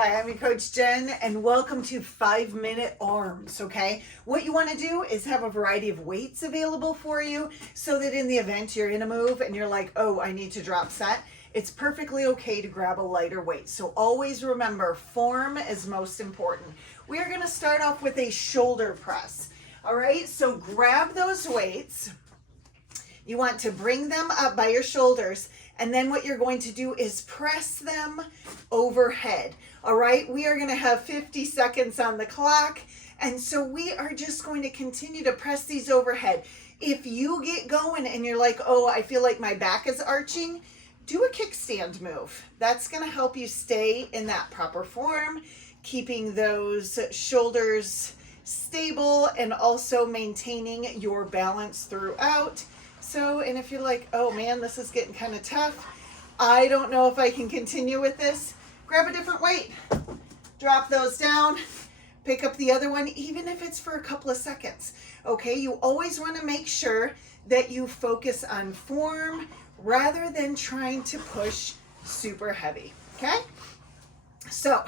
Hi, I'm your coach Jen, and welcome to 5-minute arms. Okay, what you want to do is have a variety of weights available for you so that in the event you're in a move and you're like, oh, I need to drop set, it's perfectly okay to grab a lighter weight. So always remember, form is most important. We are going to start off with a shoulder press. All right, so grab those weights. You want to bring them up by your shoulders, and then what you're going to do is press them overhead. All right, we are going to have 50 seconds on the clock, and so we are just going to continue to press these overhead. If you get going and you're like, oh, I feel like my back is arching, do a kickstand move. That's going to help you stay in that proper form, keeping those shoulders stable and also maintaining your balance throughout. So, and if you're like, oh man, this is getting kind of tough, I don't know if I can continue with this, grab a different weight, drop those down, pick up the other one, even if it's for a couple of seconds. Okay, you always want to make sure that you focus on form rather than trying to push super heavy. Okay, so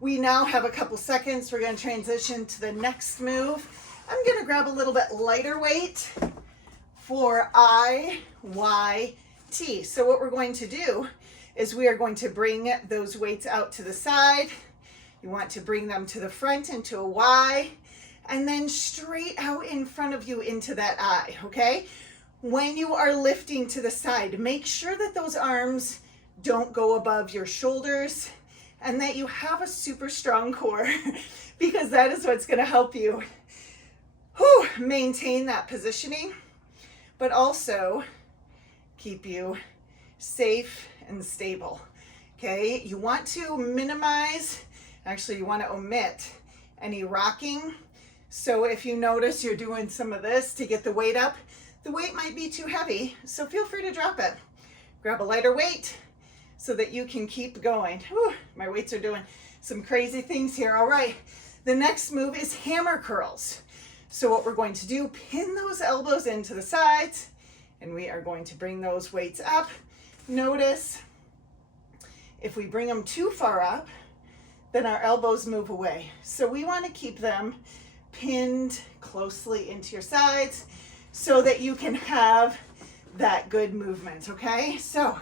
we now have a couple seconds. We're going to transition to the next move. I'm going to grab a little bit lighter weight for IYT. So what we're going to do is we are going to bring those weights out to the side. You want to bring them to the front into a Y, and then straight out in front of you into that I, okay? When you are lifting to the side, make sure that those arms don't go above your shoulders and that you have a super strong core because that is what's going to help you maintain that positioning, but also keep you safe and stable. Okay, you want to minimize, actually you want to omit any rocking. So if you notice you're doing some of this to get the weight up, the weight might be too heavy, so feel free to drop it. Grab a lighter weight so that you can keep going. Whew, my weights are doing some crazy things here. All right, the next move is hammer curls. So what we're going to do, pin those elbows into the sides, and we are going to bring those weights up. Notice if we bring them too far up, then our elbows move away. So we want to keep them pinned closely into your sides so that you can have that good movement, okay? So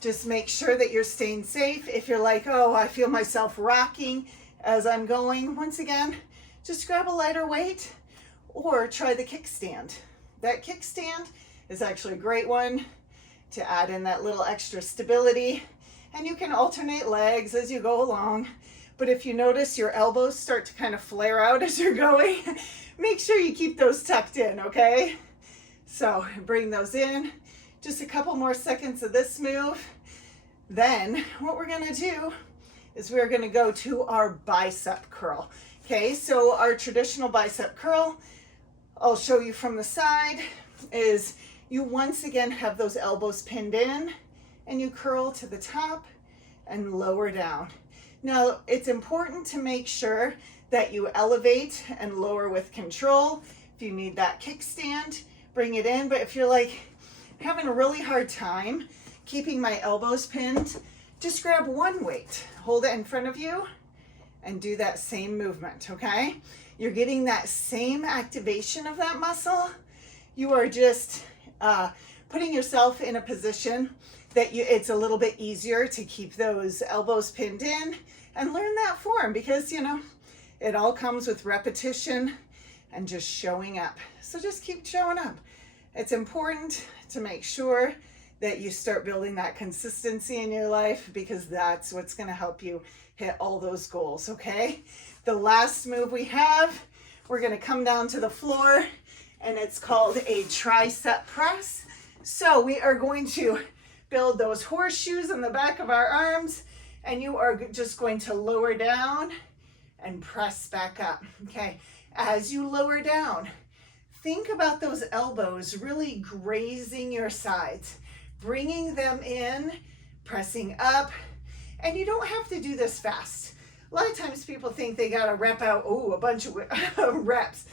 just make sure that you're staying safe. If you're like, oh, I feel myself rocking as I'm going, once again, just grab a lighter weight or try the kickstand. That kickstand is actually a great one to add in that little extra stability, and you can alternate legs as you go along. But if you notice your elbows start to kind of flare out as you're going, make sure you keep those tucked in, okay? So bring those in. Just a couple more seconds of this move. Then what we're gonna do is we're gonna go to our bicep curl. Okay, so our traditional bicep curl, I'll show you from the side, is you once again have those elbows pinned in and you curl to the top and lower down. Now, it's important to make sure that you elevate and lower with control. If you need that kickstand, bring it in. But if you're like having a really hard time keeping my elbows pinned, just grab one weight, hold it in front of you, and do that same movement, okay? You're getting that same activation of that muscle. You are just putting yourself in a position that it's a little bit easier to keep those elbows pinned in and learn that form because, you know, it all comes with repetition and just showing up. So just keep showing up. It's important to make sure that you start building that consistency in your life because that's what's going to help you hit all those goals, okay? The last move we have, we're going to come down to the floor, and it's called a tricep press. So we are going to build those horseshoes on the back of our arms, and you are just going to lower down and press back up, okay? As you lower down, think about those elbows really grazing your sides, bringing them in, pressing up, and you don't have to do this fast. A lot of times people think they gotta rep out, a bunch of reps.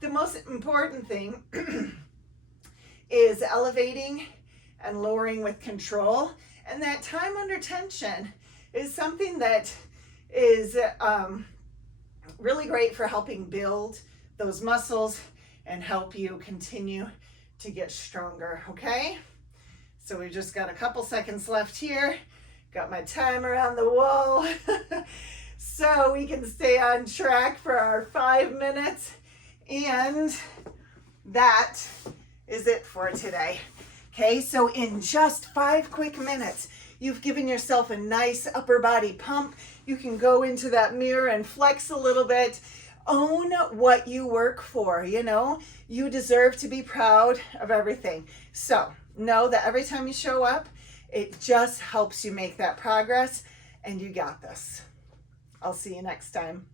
The most important thing is elevating and lowering with control, and that time under tension is something that is really great for helping build those muscles and help you continue to get stronger, okay? So we just got a couple seconds left here. Got my timer on the wall so we can stay on track for our 5 minutes. And that is it for today. Okay, so in just 5 quick minutes, you've given yourself a nice upper body pump. You can go into that mirror and flex a little bit. Own what you work for, you know? You deserve to be proud of everything. So know that every time you show up, it just helps you make that progress, and you got this. I'll see you next time.